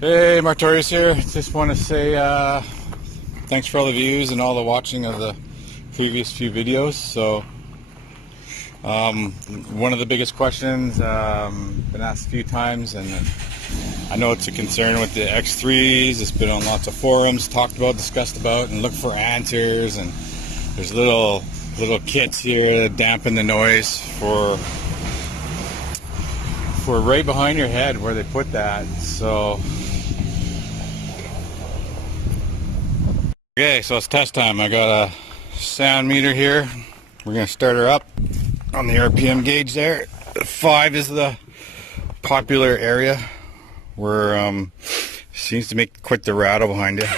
Hey, Martorius here. Just want to say thanks for all the views and all the watching of the previous few videos. So one of the biggest questions been asked a few times, and I know it's a concern with the X3s. It's been on lots of forums, talked about, discussed about, and looked for answers. And there's little kits here to dampen the noise for right behind your head where they put that. So okay, so it's test time. I got a sound meter here. We're gonna start her up on the RPM gauge there. 5 is the popular area where seems to make quite the rattle behind it.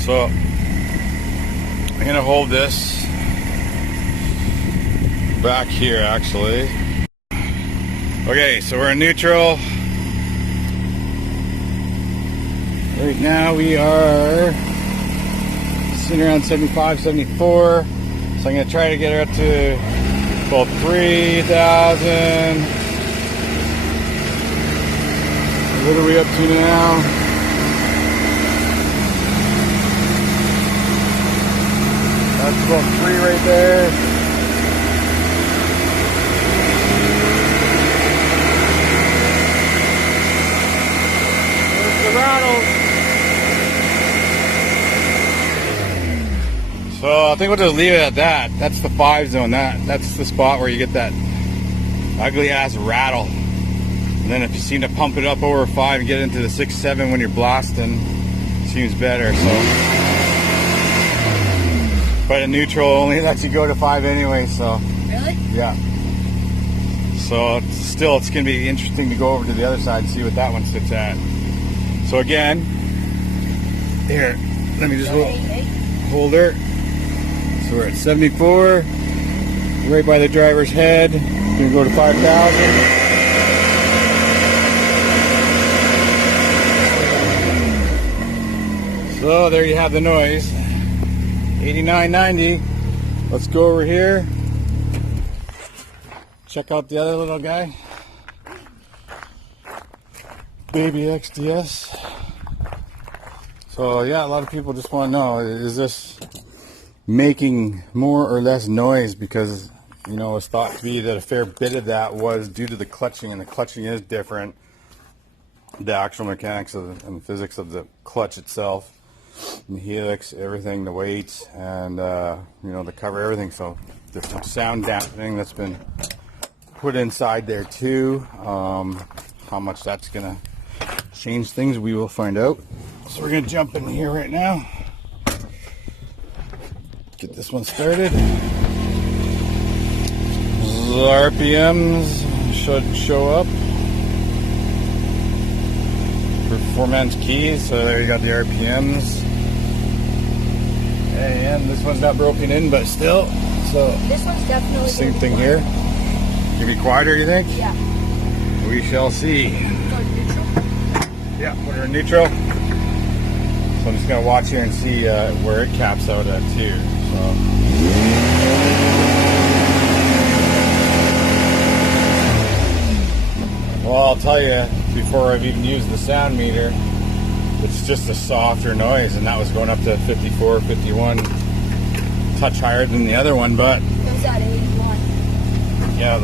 So I'm gonna hold this back here actually. Okay, so we're in neutral. Right now we are sitting around 75, 74. So I'm going to try to get her up to about 3,000. What are we up to now? That's about 3 right there. There's the rattle. So I think we'll just leave it at that. That's the 5 zone. That's the spot where you get that ugly ass rattle. And then if you seem to pump it up over 5 and get into the 6, 7 when you're blasting, it seems better. So, but in neutral only lets you go to 5 anyway. So really, yeah. So it's gonna be interesting to go over to the other side and see what that one sits at. So again, here, let me just hold her. So we're at 74, right by the driver's head. Gonna go to 5,000. So there you have the noise. 89.90. Let's go over here. Check out the other little guy. Baby XDS. So yeah, a lot of people just want to know, is this making more or less noise? Because you know, it's thought to be that a fair bit of that was due to the clutching, and the clutching is different, the actual mechanics and physics of the clutch itself, the helix, everything, the weights, and you know, the cover, everything. So there's some sound dampening that's been put inside there too. How much that's gonna change things, we will find out. So we're gonna jump in here right now, get this one started. The RPMs should show up. Performance keys, so there you got the RPMs. And this one's not broken in, but still. So this one's definitely same thing here. Can be quieter, you think? Yeah. We shall see. Go to neutral. Yeah, we're in neutral. So I'm just gonna watch here and see where it caps out at too. So. Well, I'll tell you, before I've even used the sound meter, it's just a softer noise, and that was going up to 54, 51, touch higher than the other one, but It was at 81. yeah,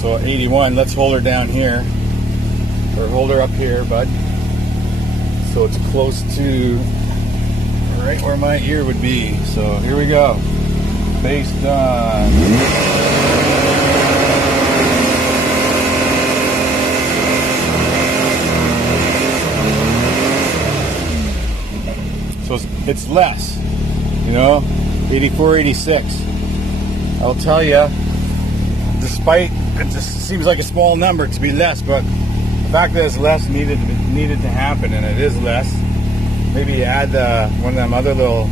so 81. Let's hold her down here, or hold her up here, bud, so it's close to right where my ear would be. So here we go. Bass done. So it's less, you know, 84, 86. I'll tell you, despite it just seems like a small number to be less, but the fact that it's less needed to happen, and it is less. Maybe you add one of them other little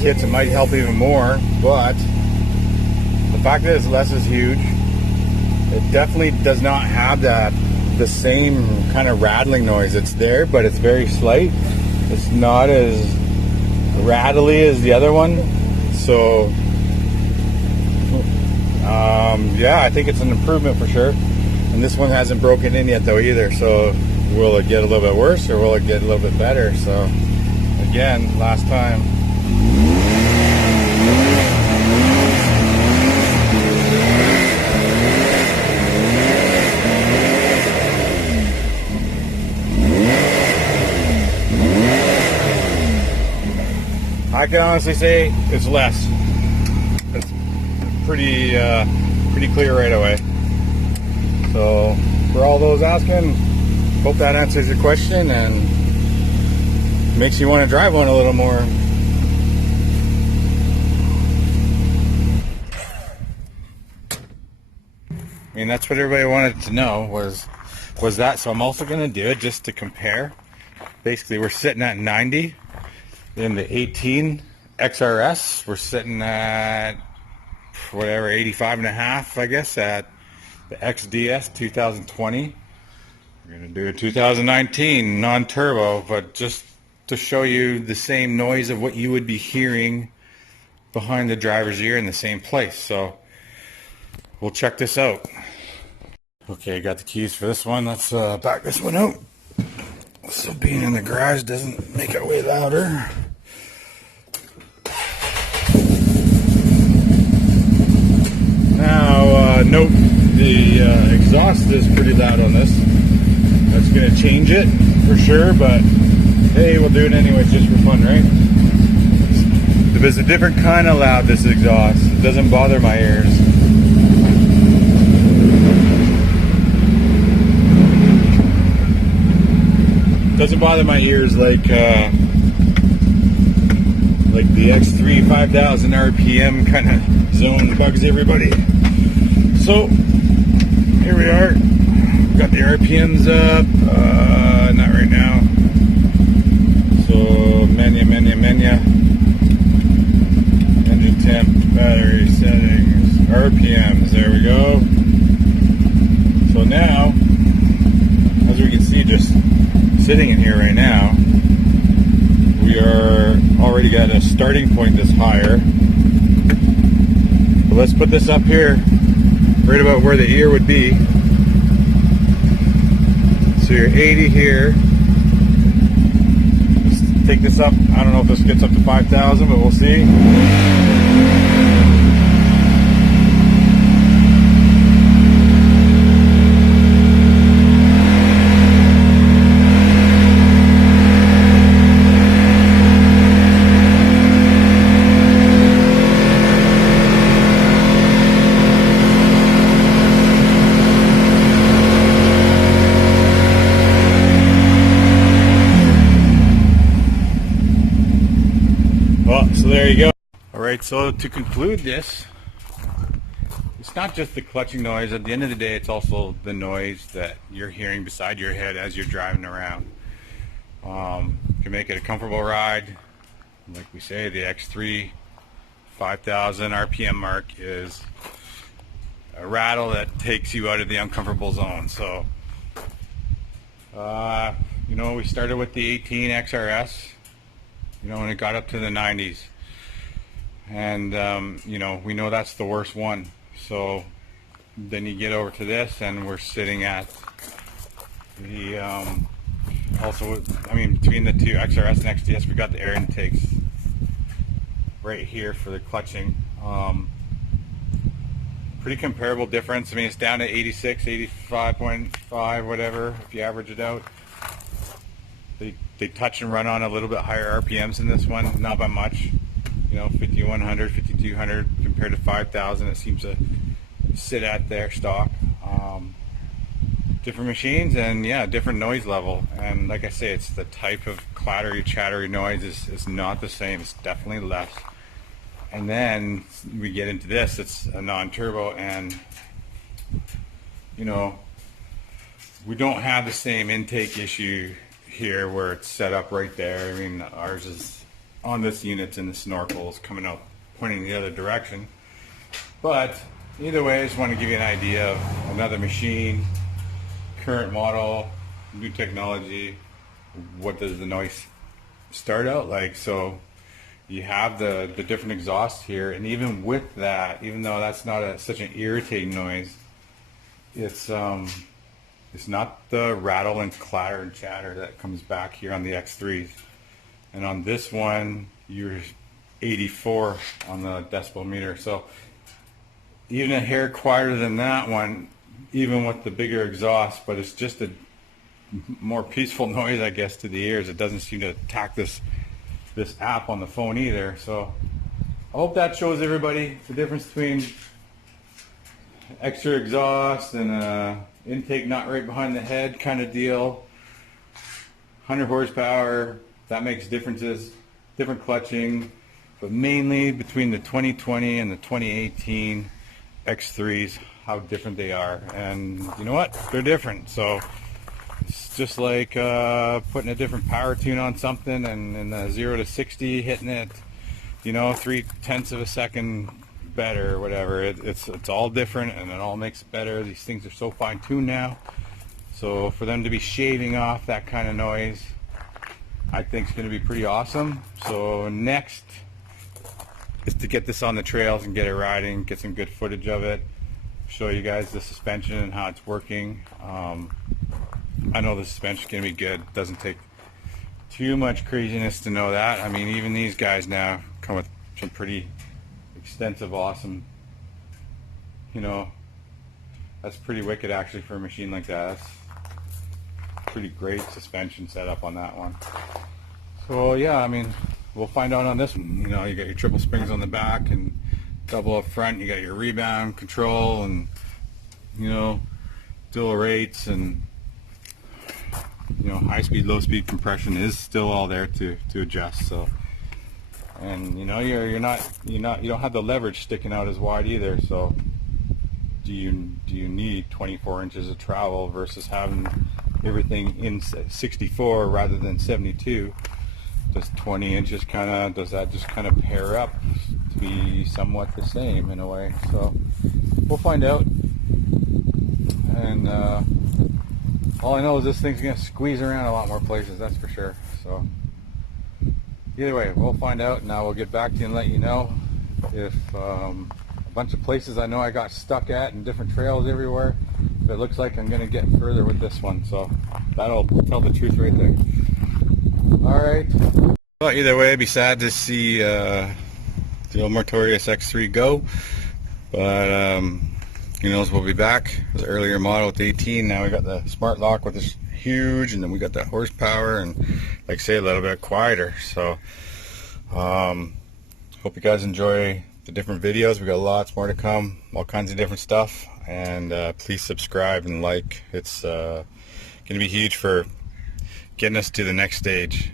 kits, it might help even more. But the fact that it's less is huge. It definitely does not have the same kind of rattling noise. It's there, but it's very slight. It's not as rattly as the other one. So yeah, I think it's an improvement for sure. And this one hasn't broken in yet though either, so will it get a little bit worse or will it get a little bit better? So again, last time. I can honestly say it's less. It's pretty clear right away. So for all those asking, hope that answers your question and makes you want to drive one a little more. I mean, that's what everybody wanted to know was that. So I'm also going to do it just to compare. Basically, we're sitting at 90 in the 18 XRS. We're sitting at whatever 85 and a half, I guess, at the XDS 2020. We're going to do a 2019 non-turbo, but just to show you the same noise of what you would be hearing behind the driver's ear in the same place. So we'll check this out. Okay, got the keys for this one. Let's back this one out. So being in the garage doesn't make it way louder. Now, note the exhaust is pretty loud on this. That's going to change it for sure, but hey, we'll do it anyways just for fun, right? It's a different kind of loud, this exhaust. It doesn't bother my ears. It doesn't bother my ears like the X3 5000 RPM kind of zone bugs everybody. So here we are. Got the RPMs up. Not right now. So menu. Engine temp, battery settings, RPMs. There we go. So now, as we can see, just sitting in here right now, we are already got a starting point that's higher. But let's put this up here, right about where the ear would be. So you're 80 here. Let's take this up. I don't know if this gets up to 5,000, but we'll see. So there you go. Alright, so to conclude this, it's not just the clutching noise. At the end of the day, it's also the noise that you're hearing beside your head as you're driving around. Can make it a comfortable ride. Like we say, the X3 5000 RPM mark is a rattle that takes you out of the uncomfortable zone. So, you know, we started with the 18 XRS, you know, and it got up to the 90s. And, you know, we know that's the worst one. So then you get over to this and we're sitting at the, also, I mean, between the two XRS and XDS, we got the air intakes right here for the clutching. Pretty comparable difference. I mean, it's down to 86, 85.5, whatever, if you average it out. They touch and run on a little bit higher RPMs in this one, not by much. You know, 5100, 5200 compared to 5000, it seems to sit at their stock. Different machines and yeah, different noise level. And like I say, it's the type of clattery, chattery noise is not the same. It's definitely less. And then we get into this, it's a non-turbo, and you know, we don't have the same intake issue here where it's set up right there. I mean, ours is on this unit's in the snorkels coming up, pointing the other direction. But either way, I just want to give you an idea of another machine, current model, new technology. What does the noise start out like? So you have the different exhausts here, and even with that, even though that's not such an irritating noise, it's not the rattle and clatter and chatter that comes back here on the X3s. And on this one, you're 84 on the decibel meter. So even a hair quieter than that one, even with the bigger exhaust, but it's just a more peaceful noise, I guess, to the ears. It doesn't seem to attack this app on the phone either. So I hope that shows everybody the difference between extra exhaust and intake not right behind the head kind of deal. 100 horsepower, that makes differences, different clutching, but mainly between the 2020 and the 2018 X3s, how different they are. And you know what? They're different. So it's just like putting a different power tune on something, and in the 0 to 60, hitting it, you know, 0.3 of a second better or whatever. It's all different, and it all makes it better. These things are so fine-tuned now. So for them to be shaving off that kind of noise, I think it's going to be pretty awesome. So next is to get this on the trails and get it riding, get some good footage of it, show you guys the suspension and how it's working. I know the suspension is going to be good. It doesn't take too much craziness to know that. I mean, even these guys now come with some pretty extensive, awesome, you know, that's pretty wicked actually for a machine like that. That's pretty great suspension setup on that one. So yeah, I mean, we'll find out on this one. You know, you got your triple springs on the back and double up front. You got your rebound control and, you know, dual rates, and you know, high speed, low speed compression is still all there to adjust. So, and you know, you don't have the leverage sticking out as wide either. So do you need 24 inches of travel versus having everything in 64 rather than 72? Does 20 inches does that just kind of pair up to be somewhat the same in a way? So we'll find out. And all I know is this thing's gonna squeeze around a lot more places, that's for sure. So either way, we'll find out, and I will get back to you and let you know if a bunch of places I know I got stuck at and different trails everywhere, if it looks like I'm gonna get further with this one. So that'll tell the truth right there. Alright. Well, either way, I'd be sad to see the old Mortorius X3 go, but who knows, we'll be back. It was an earlier model with 18, now we got the smart lock with this huge, and then we got that horsepower, and like I say, a little bit quieter. So hope you guys enjoy the different videos. We got lots more to come, all kinds of different stuff, and please subscribe and like. It's gonna be huge for getting us to the next stage.